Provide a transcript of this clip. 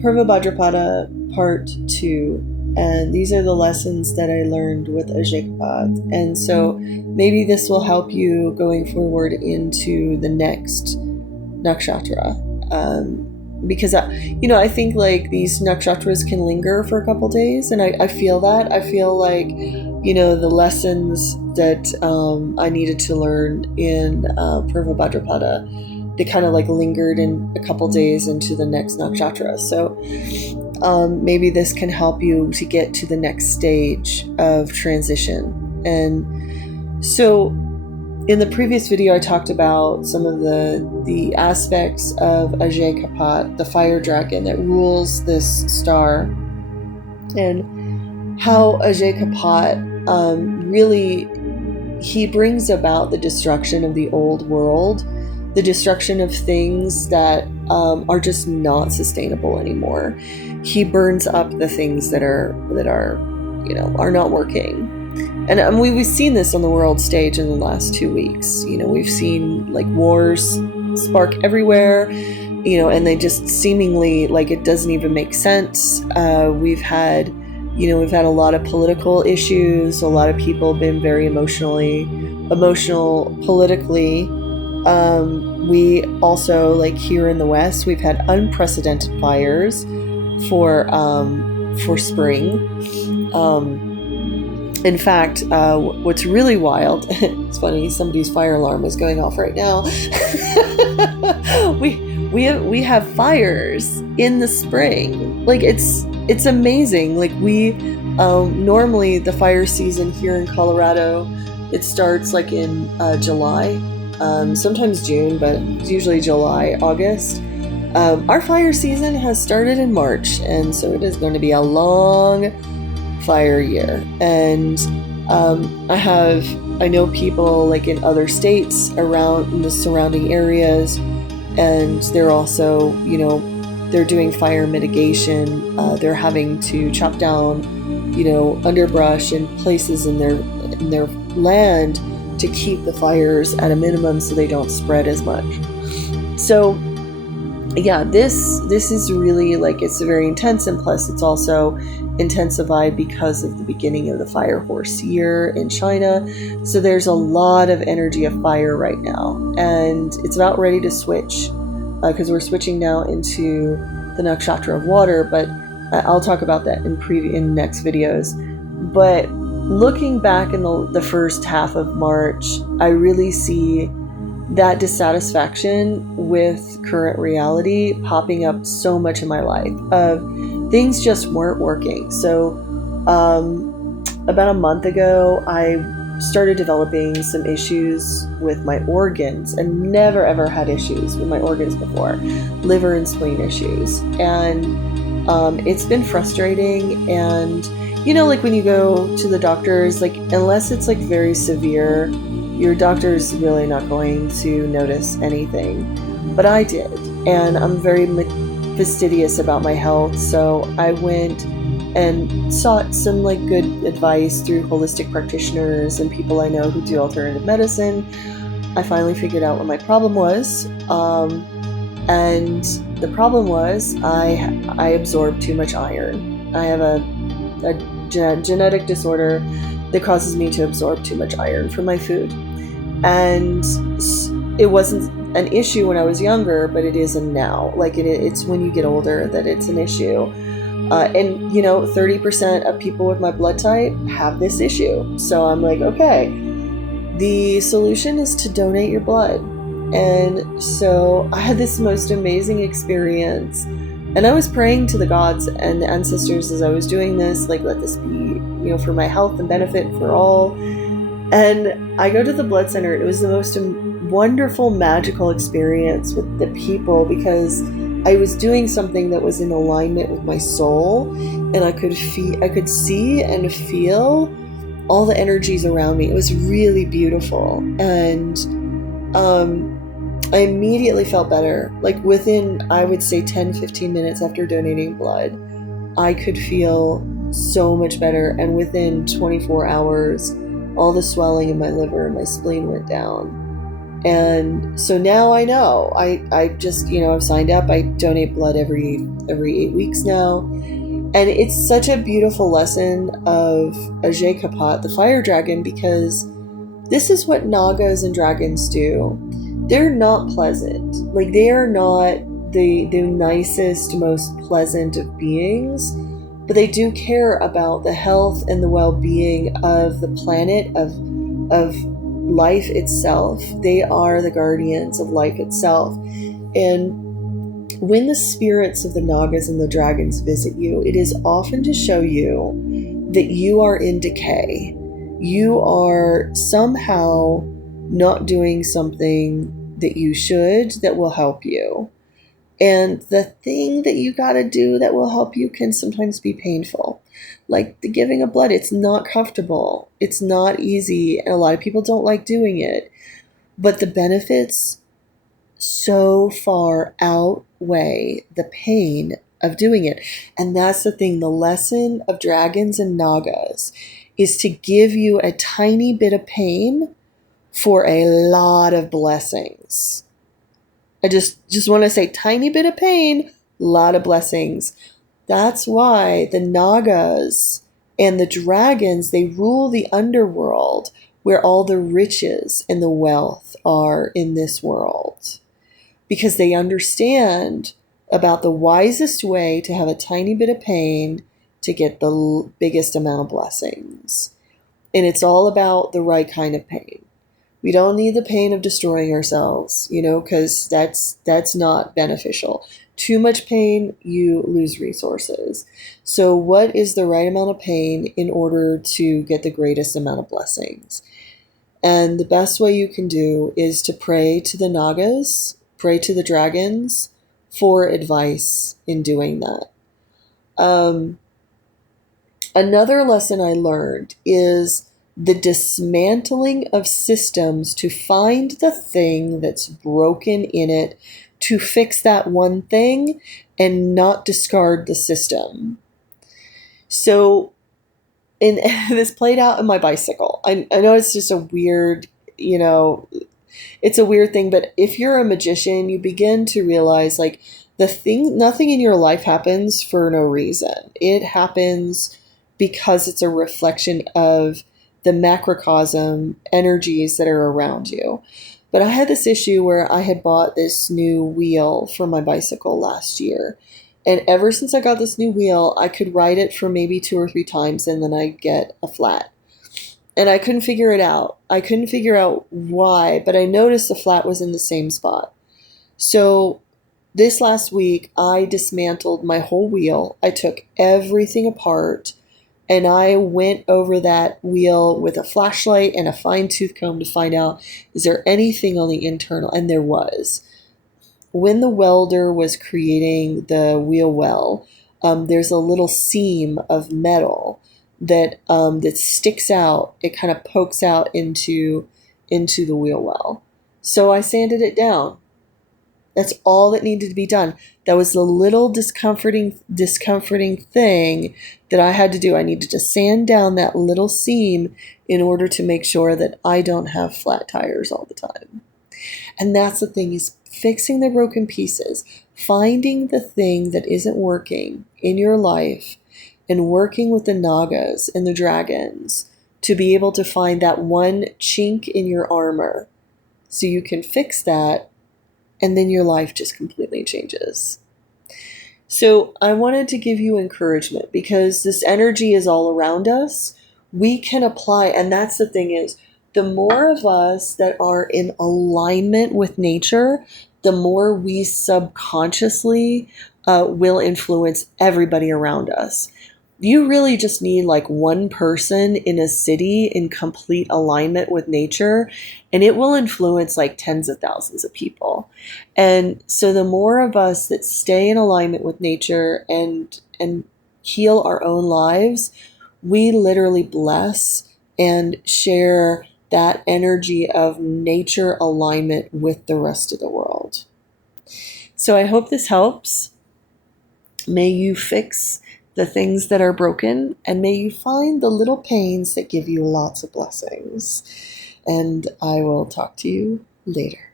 Purva Bhadrapada Part 2, and these are the lessons that I learned with Ajay. And so maybe this will help you going forward into the next nakshatra. Because I think like these nakshatras can linger for a couple days, and I feel that. I feel like, the lessons that I needed to learn in Purva Bhadrapada, they kind of like lingered in a couple days into the next nakshatra. So maybe this can help you to get to the next stage of transition. And so in the previous video, I talked about some of the aspects of Ajay, the fire dragon that rules this star, and how Ajay really, he brings about the destruction of the old world, the destruction of things that are just not sustainable anymore. He burns up the things that are not working. And we've seen this on the world stage in the last 2 weeks. We've seen like wars spark everywhere, and they just seemingly like it doesn't even make sense. We've had a lot of political issues. A lot of people have been very emotional politically. We also, like here in the West, we've had unprecedented fires for spring. In fact, what's really wild, it's funny, somebody's fire alarm is going off right now. we have fires in the spring. Like it's amazing. Like we normally the fire season here in Colorado, it starts like in July, sometimes June, but it's usually July, August. Our fire season has started in March, and so it is going to be a long fire year. And I know people like in other states around in the surrounding areas, and they're also they're doing fire mitigation. They're having to chop down underbrush and places in their land to keep the fires at a minimum so they don't spread as much. So yeah, this is really like, it's very intense, and plus it's also intensified because of the beginning of the fire horse year in China. So there's a lot of energy of fire right now, and it's about ready to switch because we're switching now into the nakshatra of water, but I'll talk about that in next videos. But looking back in the first half of March, I really see that dissatisfaction with current reality popping up so much in my life. Things just weren't working. So about a month ago, I started developing some issues with my organs, and never ever had issues with my organs before, liver and spleen issues. And it's been frustrating. And like when you go to the doctors, like unless it's like very severe, your doctor's really not going to notice anything. But I did, and I'm very fastidious about my health, so I went and sought some like good advice through holistic practitioners and people I know who do alternative medicine. I finally figured out what my problem was, and the problem was I absorb too much iron. I have a genetic disorder that causes me to absorb too much iron from my food. And it wasn't an issue when I was younger, but it is now. Like it's when you get older that it's an issue. And 30% of people with my blood type have this issue. So I'm like, okay, the solution is to donate your blood. And so I had this most amazing experience. And I was praying to the gods and the ancestors as I was doing this, like, let this be, for my health and benefit for all. And I go to the blood center. It was the most wonderful, magical experience with the people, because I was doing something that was in alignment with my soul, and I could see and feel all the energies around me. It was really beautiful. And I immediately felt better. Like within, I would say 10-15 minutes after donating blood, I could feel so much better. And within 24 hours, all the swelling in my liver and my spleen went down. And so now I know. I just, I've signed up. I donate blood every 8 weeks now. And it's such a beautiful lesson of Ajay Kapat, the fire dragon, because this is what Nagas and dragons do. They're not pleasant. Like, they are not the nicest, most pleasant of beings, but they do care about the health and the well-being of the planet, of life itself. They are the guardians of life itself. And when the spirits of the Nagas and the dragons visit you, it is often to show you that you are in decay. You are somehow not doing something that you should that will help you. And the thing that you got to do that will help you can sometimes be painful. Like the giving of blood, it's not comfortable. It's not easy. And a lot of people don't like doing it. But the benefits so far outweigh the pain of doing it. And that's the thing. The lesson of dragons and Nagas is to give you a tiny bit of pain for a lot of blessings. I just want to say, tiny bit of pain, lot of blessings. That's why the Nagas and the dragons, they rule the underworld where all the riches and the wealth are in this world. Because they understand about the wisest way to have a tiny bit of pain to get the biggest amount of blessings. And it's all about the right kind of pain. We don't need the pain of destroying ourselves, because that's not beneficial. Too much pain, you lose resources. So what is the right amount of pain in order to get the greatest amount of blessings? And the best way you can do is to pray to the Nagas, pray to the dragons for advice in doing that. Another lesson I learned is the dismantling of systems to find the thing that's broken in it, to fix that one thing and not discard the system. So, and this played out in my bicycle. I know it's just a weird, it's a weird thing, but if you're a magician, you begin to realize like nothing in your life happens for no reason. It happens because it's a reflection of the macrocosm energies that are around you. But I had this issue where I had bought this new wheel for my bicycle last year. And ever since I got this new wheel, I could ride it for maybe 2 or 3 times and then I'd get a flat. And I couldn't figure it out. I couldn't figure out why, but I noticed the flat was in the same spot. So this last week, I dismantled my whole wheel. I took everything apart. And I went over that wheel with a flashlight and a fine-tooth comb to find out, is there anything on the internal? And there was. When the welder was creating the wheel well, there's a little seam of metal that sticks out. It kind of pokes out into the wheel well. So I sanded it down. That's all that needed to be done. That was the little discomforting thing that I had to do. I needed to sand down that little seam in order to make sure that I don't have flat tires all the time. And that's the thing, is fixing the broken pieces, finding the thing that isn't working in your life and working with the Nagas and the dragons to be able to find that one chink in your armor so you can fix that. And then your life just completely changes. So I wanted to give you encouragement because this energy is all around us. We can apply, and that's the thing, is the more of us that are in alignment with nature, the more we subconsciously will influence everybody around us. You really just need like one person in a city in complete alignment with nature, and it will influence like tens of thousands of people. And so the more of us that stay in alignment with nature and heal our own lives, we literally bless and share that energy of nature alignment with the rest of the world. So I hope this helps. May you fix the things that are broken, and may you find the little pains that give you lots of blessings. And I will talk to you Later.